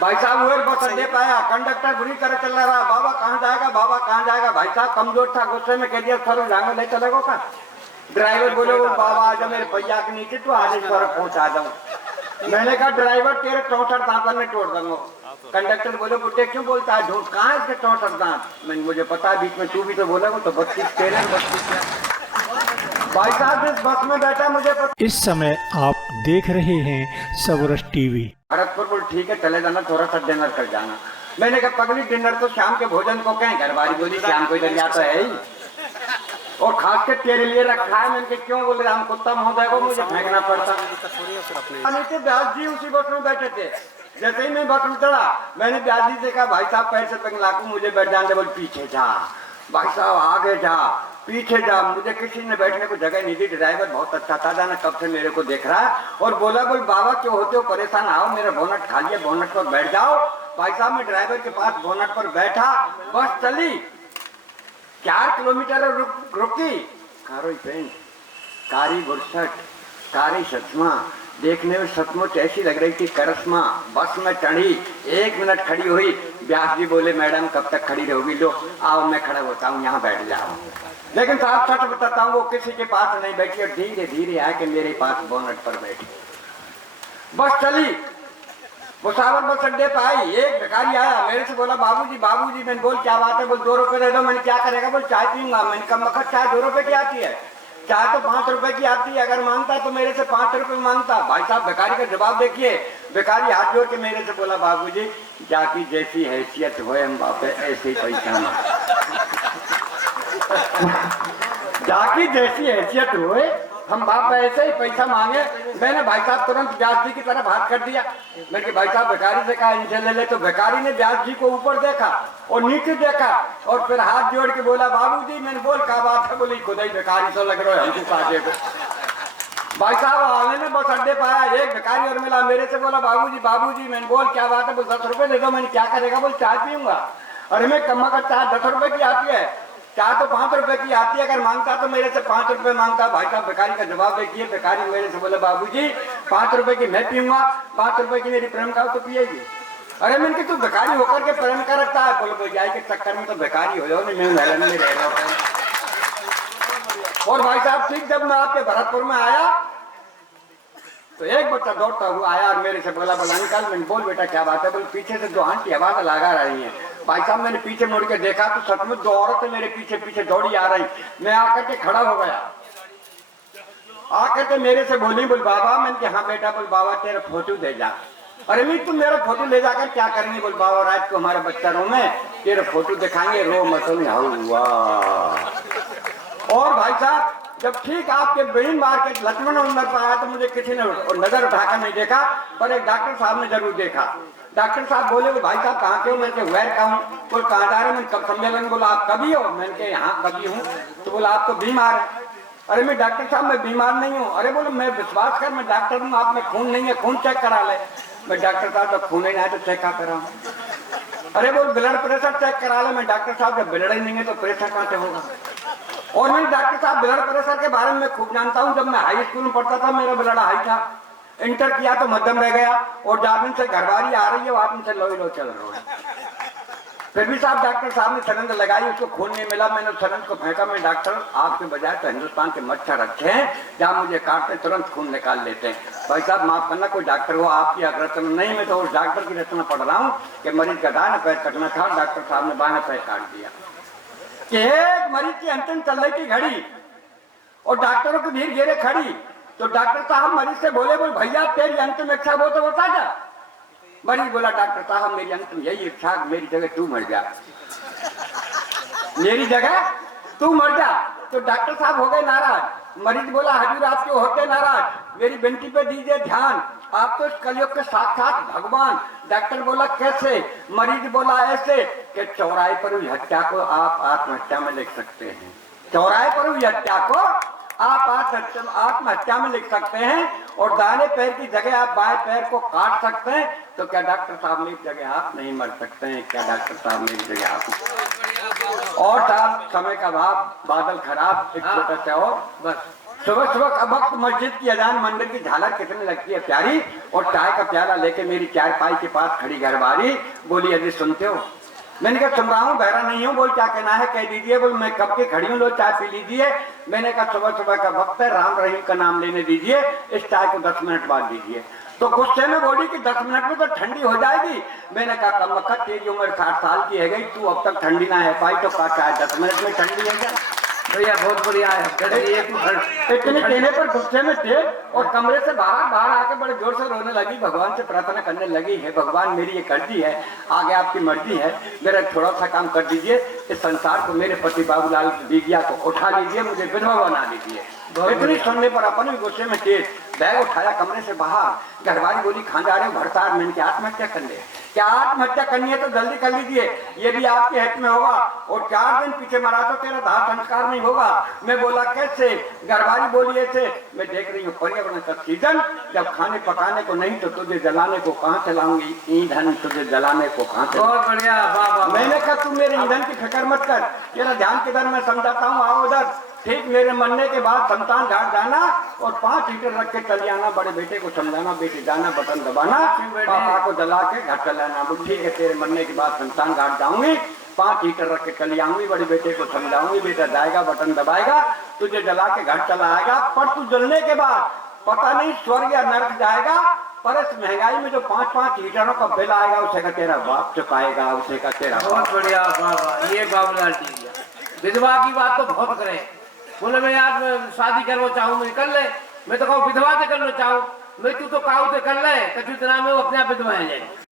भाई साहब हुए बस अड्डे पे आया, कंडक्टर बुरी तरह चल रहा, बाबा कहाँ जाएगा, बाबा कहाँ जाएगा। भाई साहब कमजोर था, गुस्से में कह दिया सर जाने ले चलेगो का। ड्राइवर बोले वो बाबा आजा मेरे पहिया के नीचे तो आज सर पहुंचा जाऊं। मैंने कहा ड्राइवर तेरे 64 दांतों में तोड़ दूंगा। कंडक्टर बोले बुड्ढे क्यों बोलता है झूठ, कहाँ है इसके 64 दांत। मैंने मुझे पता है बीच में तू भी तो बोला तो 32 तेरे 32। भाई साहब इस बस में बैठा मुझे इस समय आप देख रहे हैं सबरस टीवी। भरतपुर बोल ठीक है चले जाना, थोड़ा सा डिनर कर जाना। मैंने कहा पगली डिनर तो शाम के भोजन को कहें, घरवाली बोली शाम को इधर तो है ही और खास के तेरे लिए रखा है। मैंने क्यों बोले हम कुत्ता महोदय को मुझे फेंकना पड़ता। व्यास जी उसी बस में बैठे थे, जैसे ही मैं बस में चढ़ा मैंने व्यास जी से कहा भाई साहब पैर से पंगलाकू मुझे बैठ जाने, बोल पीछे जा। भाई साहब आगे जा पीछे जा, मुझे किसी ने बैठने को जगह नहीं दी। ड्राइवर बहुत अच्छा था, जाना कब से मेरे को देख रहा है और बोला बोल बाबा क्यों होते हो परेशान, आओ मेरा बोनट खाली है, बोनट पर बैठ जाओ। भाई साहब मैं ड्राइवर के पास बोनट पर बैठा, बस चली 4 किलोमीटर रुकी। कारो पेंट, कारी बुरसट, कारी सचमा, देखने में सचमुच ऐसी लग रही थी करस्मा। बस में चढ़ी, 1 मिनट खड़ी हुई, व्यास जी बोले मैडम कब तक खड़ी रहोगी, लो आओ मैं खड़ा होता हूँ यहाँ बैठ जाओ। लेकिन साहब सच बताता हूँ वो किसी के पास नहीं बैठी और धीरे धीरे आके मेरे पास बोनट पर बैठी। बस चली, मुसाफिर बस अड्डे पे आई, एक भिखारी आया मेरे से बोला बाबूजी बाबूजी। मैंने बोल क्या बात है, बोल 2 रुपए दे दो। मैंने क्या करेगा, बोल चाय पीऊंगा। मैंने कहा मखत चाय 2 रुपए की आती है, चाय तो 5 रुपए की आती है, अगर मांगता तो मेरे से 5 रुपए मांगता। भाई साहब भिखारी का जवाब देखिए, भिखारी हाथ जोड़ के मेरे से बोला बाबूजी जाकी जैसी हैसियत हो हम बापे ऐसे ही पैसा जाकी जैसी हैसियत हुए हम बाप ऐसे ही पैसा मांगे। मैंने भाई साहब तुरंत व्यास जी की तरफ हाथ कर दिया। मैंने भाई साहब भिखारी से कहा इनसे ले ले, तो भिखारी ने व्यास जी को ऊपर देखा और नीचे देखा और फिर हाथ जोड़ के बोला बाबूजी। मैंने बोल क्या बात है, बोली खुदा ही भिखारी तो लग रहा है हमको काटे को। भाई साहब आने में बस अड्डे पाया, एक भिखारी और मिला मेरे से बोला बाबूजी बाबूजी। मैंने बोल क्या बात है, बोल 10 रुपए दे दो। मैंने क्या करेगा, बोल चाय पीऊंगा। अरे मैं कम्मा का चाय 10 रुपए की आती है, चाय तो 5 रुपए की आती है, अगर मांगता तो मेरे से 5 रुपए मांगता। भाई साहब भिखारी का जवाब देखिए, भिखारी मेरे से बोले बाबूजी 5 रुपए की मैं पीऊंगा, 5 रुपए की मेरी प्रेम का तो पिएगी। अरे मैंने तू भिखारी होकर के प्रेम का रखता है, बोले भैया के चक्कर में तो भिखारी हो जाओ, नहीं मैं में रह रहा हूँ। और भाई साहब ठीक जब मैं आपके भरतपुर में आया तो एक बच्चा दौड़ता हुआ आया और मेरे से बोला बोला अंकल। मैंने बोल बेटा क्या बात है, बोले पीछे से 2 आंटी आवाज लगा रही है। भाई साहब मैंने पीछे मुड़ के देखा तो सचमुच 2 औरतें मेरे पीछे पीछे दौड़ी आ रही। मैं आकर के खड़ा हो गया, आकर के मेरे से बोली बोल बाबा। मैंने कहा हाँ बेटा, बोल बाबा तेरा फोटो दे जा। अरे नहीं तुम मेरा फोटो ले जाकर क्या करेंगे, बोल बाबा रात को हमारे बच्चा रो में तेरा फोटो दिखाएंगे, रो मत हुआ। और भाई साहब जब ठीक आपके ब्रेन मार्केट लक्ष्मण नंबर पर आया तो मुझे किसी ने नजर उठाकर नहीं देखा, पर एक डॉक्टर साहब ने जरूर देखा। डॉक्टर साहब बोले भाई साहब कहाँ के हो। मैंने कहा वैर का हूँ। बोल कहाँ जा रहे, मैंने कब सम्मेलन। बोला आप कभी हो। मैंने कहा यहाँ कभी हूँ। तो बोला आप तो बीमार है। अरे मैं डॉक्टर साहब मैं बीमार नहीं हूँ। अरे बोले मैं विश्वास कर मैं डॉक्टर हूँ, आप में खून नहीं है, खून चेक करा ले। मैं डॉक्टर साहब जब खून ही नहीं है तो चेक कहाँ करा। अरे बोल ब्लड प्रेशर चेक करा ले। मैं डॉक्टर साहब जब ब्लड ही नहीं है तो प्रेशर कहाँ से होगा। और मैं डॉक्टर साहब ब्लड प्रेशर के बारे में खूब जानता हूँ, जब मैं हाई स्कूल में पढ़ता था मेरा ब्लड हाई था, इंटर किया तो मध्यम रह गया और जाबिन से घरवारी आ रही है, वापिन से लो चल रहा है। फिर भी साहब डॉक्टर साहब ने सिरंज लगाई, उसको खून नहीं मिला। मैंने सिरंज को फेंका। मैं डॉक्टर आपके बजाय तो हिंदुस्तान के मच्छर रखे हैं जहाँ मुझे काटते तुरंत खून निकाल लेते हैं। भाई साहब माफ करना, कोई डॉक्टर हो आपकी रचना नहीं, मैं तो उस डॉक्टर की रचना पढ़ रहा हूँ कि मरीज का दाहिना पैर कटना था, डॉक्टर साहब ने बायां पैर काट दिया। कि एक मरीज की अंतिम चल रही थी घड़ी और डॉक्टरों की भीड़ घेरे खड़ी, तो डॉक्टर साहब मरीज से बोले बोल भैया तेरी अंतिम इच्छा वो तो बता जा। मरीज बोला डॉक्टर साहब मेरी अंतिम यही इच्छा, मेरी जगह तू मर जा, मेरी जगह तू मर जा। तो डॉक्टर साहब हो गए नाराज। मरीज बोला हजूर आप क्यों होते नाराज, मेरी बेनती पे दीजिए ध्यान, आप तो इस कलयुग के साक्षात भगवान। डॉक्टर बोला कैसे। मरीज बोला ऐसे कि चौराहे पर हुई हत्या को आप आत्महत्या में लिख सकते हैं, चौराहे पर हुई हत्या को आप आत्महत्या में लिख सकते हैं और दाहिने पैर की जगह आप बाएं पैर को काट सकते हैं। तो क्या डॉक्टर साहब मेरी जगह आप नहीं मर सकते हैं, क्या डॉक्टर साहब मेरी जगह आप। और साहब समय का भाव, बादल खराब, एक छोटा सा और बस सुबह सुबह का वक्त मस्जिद की अजान मंदिर की झालर कितने लगती है प्यारी, और चाय का प्याला लेके मेरी चारपाई के पास खड़ी घरवारी बोली, अजी सुनते हो? मैंने कहा सुन रहा हूँ, बहरा नहीं हूँ। बोल क्या कहना है कह दीजिए। बोल मैं कब की खड़ी हूँ, लो चाय पी लीजिए। मैंने कहा सुबह सुबह का वक्त है, राम रहीम का नाम लेने दीजिए, इस चाय को 10 मिनट बाद दीजिए। तो गुस्से में बोली कि 10 मिनट में तो ठंडी हो जाएगी। मैंने कहा कम वक्त तेरी उम्र 60 साल की है गई, तू अब तक ठंडी ना है पाई तो का चाय 10 मिनट में ठंडी है क्या? भैया बहुत बढ़िया है। इतने कहने पर गुस्से में थे और कमरे से बाहर आके बड़े जोर से रोने लगी, भगवान से प्रार्थना करने लगी, है भगवान मेरी ये कर्जी है, आगे आपकी मर्जी है, मेरा थोड़ा सा काम कर दीजिए, इस संसार को मेरे पति बाबूलाल दीजिया को उठा लीजिए, मुझे विधवा बना दीजिए। इतनी सुनने पर अपन भी गुस्से में तेज बैग उठाया कमरे से बाहर। घरवाली बोली कहाँ जा रहे हो? भरतार। मैंने क्या आत्महत्या कर ले? क्या आत्महत्या करनी है तो जल्दी कर लीजिए, ये भी आपके हित में होगा, और 4 दिन पीछे मरा तो तेरा दाह संस्कार नहीं होगा। मैं बोला कैसे? घरवाली बोली ऐसे, मैं देख रही हूँ पर्यावरण का सीजन, जब खाने पकाने को नहीं तो तुझे जलाने को कहाँ से लाऊंगी, ईंधन तुझे जलाने को कहाँ से? बहुत बढ़िया बाबा। मैंने कहा तू मेरे ईंधन की फिक्र मत कर, तेरा ध्यान किधर मैं समझाता हूँ, आओ उधर। ठीक मेरे मरने के बाद शमशान घाट जाना और 5 हीटर रख के चल आना, बड़े बेटे को समझाना, बेटे जाना बटन दबाना, पापा को जला के घर चल आना। बोल ठीक है, तेरे मरने के बाद शमशान घाट जाऊंगी, 5 हीटर रख के चली आऊंगी, बड़े बेटे को समझाऊंगी, बेटा जाएगा बटन दबाएगा, तुझे जला के घर चला आएगा। पर तू जलने के बाद पता नहीं स्वर्ग या नरक जाएगा, पर इस महंगाई में जो 5-5 हीटरों का बिल आएगा उसे का तेरा बाप चुकाएगा, उसे का तेरा। बहुत बढ़िया बाबा, ये बाबूलाल जी विधवा की बात तो बहुत करें। बोले मैं यार शादी करना चाहूँ, मैं कर ले। मैं तो कहूँ विधवा से करना चाहूँ, मैं तू तो काऊ से कर ले, कछु इतना में वो अपने आप विधवा है जाए।